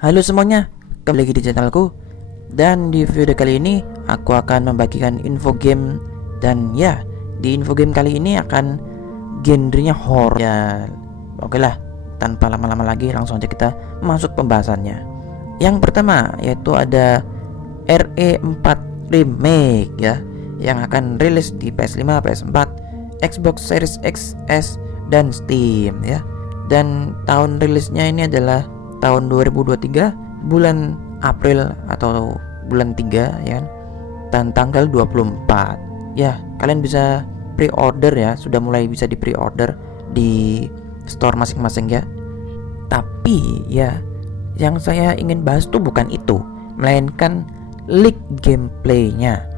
Halo semuanya, kembali lagi di channelku. Dan di video kali ini aku akan membagikan info game. Dan ya, di info game kali ini akan genrenya horror ya. Oke lah, tanpa lama-lama lagi langsung aja kita masuk pembahasannya. Yang pertama yaitu ada RE4 Remake ya, yang akan rilis di PS5, PS4, Xbox Series X, S, dan Steam ya. Dan tahun rilisnya ini adalah tahun 2023 bulan April atau bulan 3 ya kan, dan tanggal 24 ya. Kalian bisa pre-order ya, sudah mulai bisa di pre-order di store masing-masing ya. Tapi ya, yang saya ingin bahas tuh bukan itu, melainkan leak gameplaynya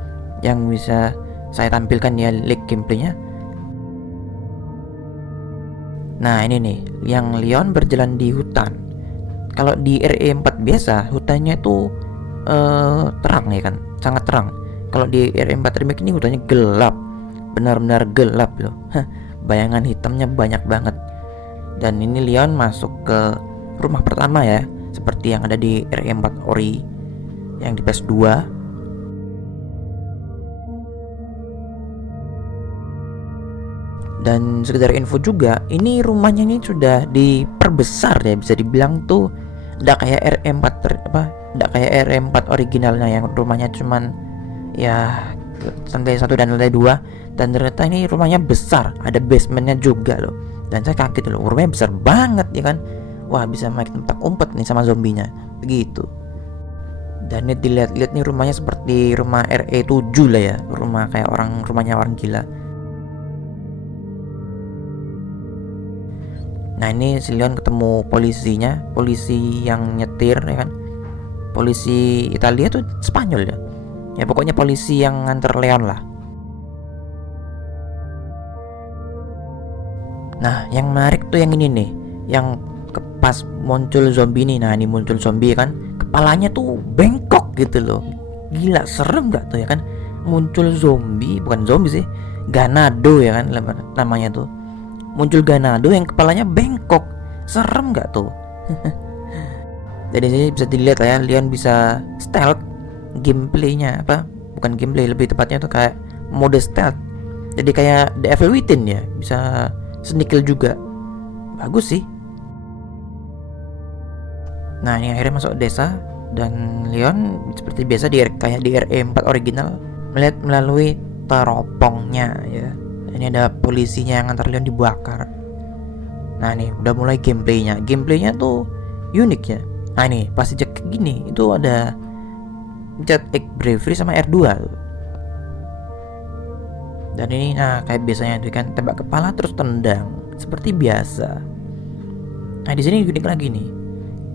yang bisa saya tampilkan ya, leak gameplaynya. Nah ini nih, yang Leon berjalan di hutan. Kalau di RE4 biasa hutannya itu terang ya kan, sangat terang. Kalau di RE4 Remake ini hutannya gelap, benar-benar gelap loh. Bayangan hitamnya banyak banget. Dan ini Leon masuk ke rumah pertama ya, seperti yang ada di RE4 Ori yang di PS2. Dan sekedar info juga, ini rumahnya ini sudah diperbesar ya, bisa dibilang tuh nggak kayak nggak kayak RE4 originalnya yang rumahnya cuman ya lantai 1 dan lantai 2. Dan ternyata ini rumahnya besar, ada basementnya juga loh. Dan saya kaget loh, rumahnya besar banget ya kan. Wah, bisa main tempat umpet nih sama zombinya begitu. Dan ini dilihat-lihat nih rumahnya seperti rumah RE7 lah ya, rumah kayak rumahnya orang gila. Nah ini si Leon ketemu polisinya, polisi yang nyetir ya kan, polisi Italia tuh Spanyol ya. Ya pokoknya polisi yang nganter Leon lah. Nah yang menarik tuh yang ini nih, yang pas muncul zombie nih. Nah ini muncul zombie kan, kepalanya tuh bengkok gitu loh. Gila, serem gak tuh ya kan, muncul zombie, bukan zombie sih, Ganado ya kan namanya tuh. Muncul Ganado yang kepalanya bengkok, serem gak tuh? Jadi sini bisa dilihat lah ya, Leon bisa stealth. Gameplaynya apa? Bukan gameplay, lebih tepatnya tuh kayak mode stealth. Jadi kayak The Evil Within ya, bisa sneak kill juga. Bagus sih. Nah ini akhirnya masuk desa, dan Leon seperti biasa kayak di RE4 original melihat melalui teropongnya ya. Ini ada polisinya yang antar Leon dibakar. Nah nih udah mulai gameplaynya tuh unik ya. Nah ini pas sejak gini itu ada pencet X bravery sama R2 tuh. Dan ini nah kayak biasanya itu kan, tembak kepala terus tendang seperti biasa. Nah di sini unik lagi nih.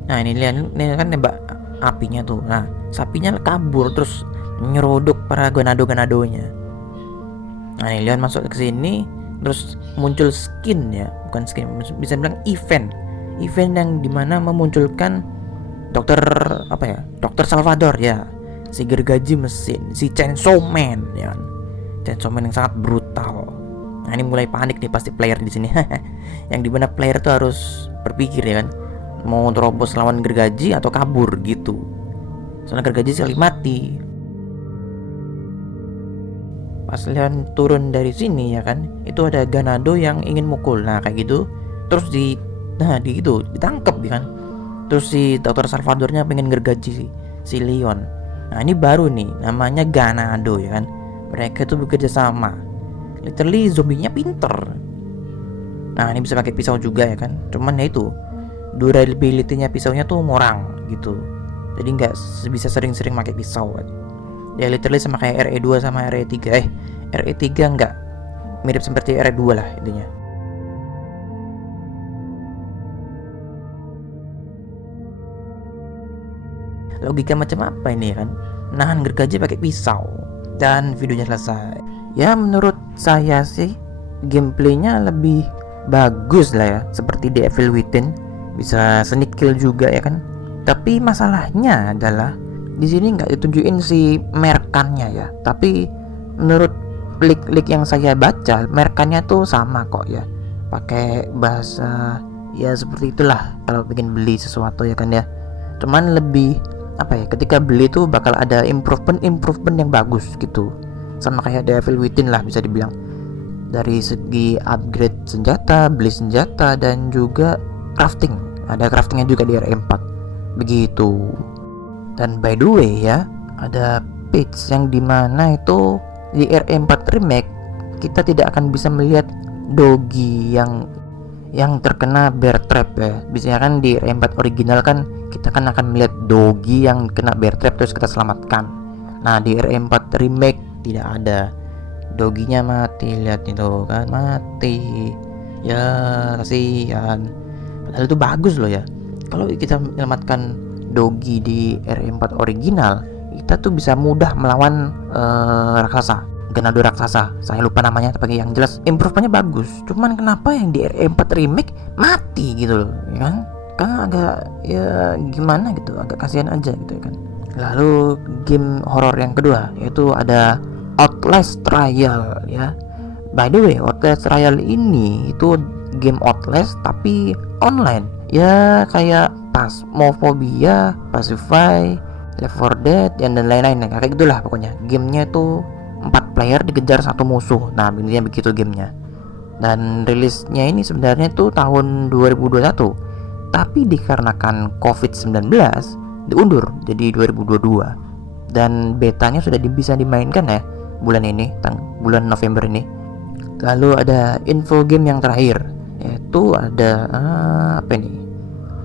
Nah ini lihat, ini kan tembak apinya tuh. Nah sapinya kabur terus nyeruduk para Ganado-Ganadonya. Nah, ini Leon masuk ke sini, terus muncul skin ya, bukan skin, bisa bilang event yang dimana memunculkan dokter dokter Salvador ya, si gergaji mesin, si Chainsaw Man ya, Chainsaw Man yang sangat brutal. Nah ini mulai panik nih pasti player di sini, yang dimana player tuh harus berpikir ya kan, mau terobos lawan gergaji atau kabur gitu, soalnya gergaji sekali mati. Pas Leon turun dari sini ya kan, itu ada Ganado yang ingin mukul. Nah kayak gitu, terus ditangkap ya kan. Terus si Dr. Salvadornya pengen gergaji si Leon. Nah ini baru nih, namanya Ganado ya kan. Mereka tuh bekerja sama. Literally zombinya pinter. Nah ini bisa pakai pisau juga ya kan. Cuman ya itu, durability-nya pisaunya tuh ngurang gitu. Jadi nggak bisa sering-sering pakai pisau kan. Ya literally sama kayak RE2 sama RE3. RE3 enggak, mirip seperti RE2 lah intinya. Logika macam apa ini kan? Nahan gergaji pakai pisau. Dan videonya selesai. Ya menurut saya sih gameplaynya lebih bagus lah ya, seperti The Evil Within, bisa sneak kill juga ya kan. Tapi masalahnya adalah di sini nggak ditunjukin si merkannya ya, tapi menurut leak yang saya baca, merkannya tuh sama kok ya, pakai bahasa ya seperti itulah kalau pengen beli sesuatu ya kan ya. cuman lebih ketika beli tuh bakal ada improvement yang bagus gitu, sama kayak Devil Within lah bisa dibilang, dari segi upgrade senjata, beli senjata, dan juga crafting. Ada craftingnya juga di RE4 begitu. Dan by the way ya, ada page yang dimana itu di RE4 remake kita tidak akan bisa melihat Dogi yang terkena bear trap ya. Biasanya kan di RE4 original kan kita kan akan melihat Dogi yang kena bear trap terus kita selamatkan. Nah di RE4 remake tidak ada, Doginya mati, lihat itu kan, mati ya, kasihan. Padahal itu bagus loh ya, kalau kita menyelamatkan Dogi di RE4 original, kita tuh bisa mudah melawan raksasa, Ganado raksasa, saya lupa namanya, tapi yang jelas improvementnya bagus. Cuman kenapa yang di RE4 remake mati gitu loh, ya kan agak ya gimana gitu, agak kasihan aja gitu ya kan. Lalu game horor yang kedua yaitu ada Outlast Trial ya. By the way, Outlast Trial ini itu game Outlast tapi online ya, kayak Phasmophobia, Pacify, Left 4 Dead dan lain-lain ya, kayak gitulah pokoknya. Gamenya itu 4 player dikejar satu musuh. Nah intinya begitu gamenya. Dan rilisnya ini sebenarnya itu tahun 2021, tapi dikarenakan COVID-19 diundur jadi 2022. Dan betanya sudah bisa dimainkan ya bulan ini, bulan November ini. Lalu ada info game yang terakhir, yaitu ada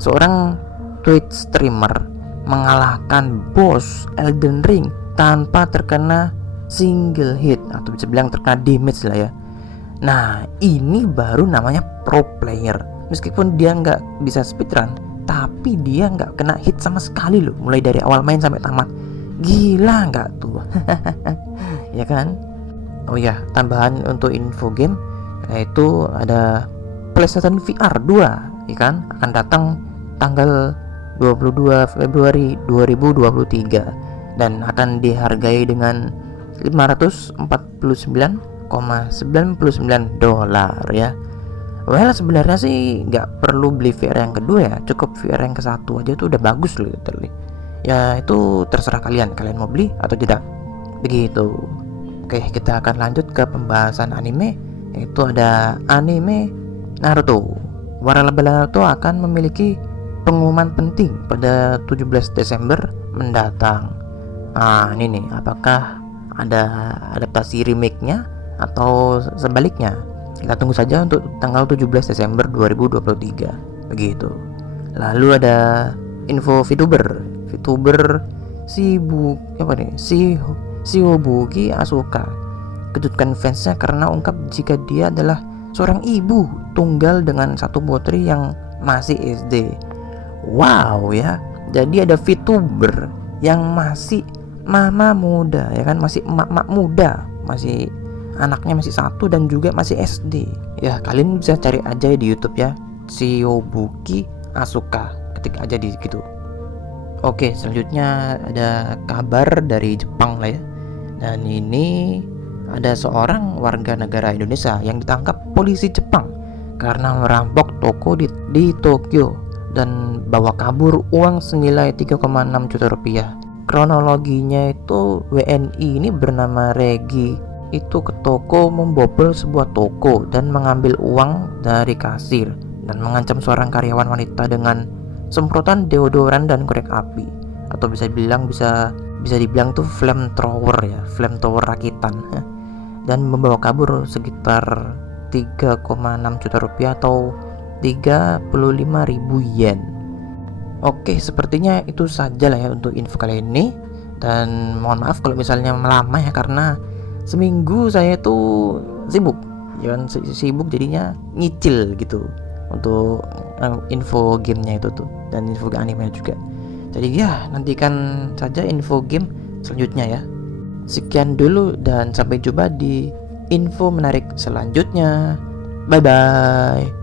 seorang Twitch streamer mengalahkan boss Elden Ring tanpa terkena single hit, atau bisa bilang terkena damage lah ya. Nah ini baru namanya pro player. Meskipun dia nggak bisa speedrun, tapi dia nggak kena hit sama sekali loh, mulai dari awal main sampai tamat. Gila nggak tuh? Ya kan? Oh ya, tambahan untuk info game, yaitu ada PlayStation VR 2 ya kan, akan datang tanggal 22 Februari 2023 dan akan dihargai dengan $549,99 ya. Well sebenarnya sih nggak perlu beli VR yang kedua ya, cukup VR yang ke satu aja tuh udah bagus loh literally. Ya itu terserah kalian mau beli atau tidak begitu. Oke, kita akan lanjut ke pembahasan anime, yaitu ada anime Naruto. Waralaba Naruto akan memiliki pengumuman penting pada 17 Desember mendatang. Nah ini nih, apakah ada adaptasi remake-nya atau sebaliknya? Kita tunggu saja untuk tanggal 17 Desember 2023 begitu. Lalu ada info VTuber Shihobuki Asuka kejutkan fansnya karena ungkap jika dia adalah seorang ibu tunggal dengan satu putri yang masih SD. Wow ya, jadi ada VTuber yang masih mama muda ya kan, masih emak muda, masih anaknya masih satu dan juga masih SD ya. Kalian bisa cari aja di YouTube ya, Shihobuki Asuka, ketik aja di gitu. Oke, selanjutnya ada kabar dari Jepang lah ya. Dan ini ada seorang warga negara Indonesia yang ditangkap polisi Jepang karena merampok toko di Tokyo dan bawa kabur uang senilai 3,6 juta rupiah. Kronologinya itu WNI ini bernama Regi itu ke toko, membobol sebuah toko dan mengambil uang dari kasir dan mengancam seorang karyawan wanita dengan semprotan deodoran dan korek api, atau bisa dibilang tuh flamethrower ya, flamethrower rakitan, dan membawa kabur sekitar 3,6 juta rupiah atau 35.000 yen. Oke, sepertinya itu saja lah ya untuk info kali ini, dan mohon maaf kalau misalnya lama ya, karena seminggu saya tuh sibuk jadinya nyicil gitu untuk info gamenya itu tuh, dan info anime juga. Jadi ya, nantikan saja info game selanjutnya ya. Sekian dulu dan sampai jumpa di info menarik selanjutnya. Bye bye.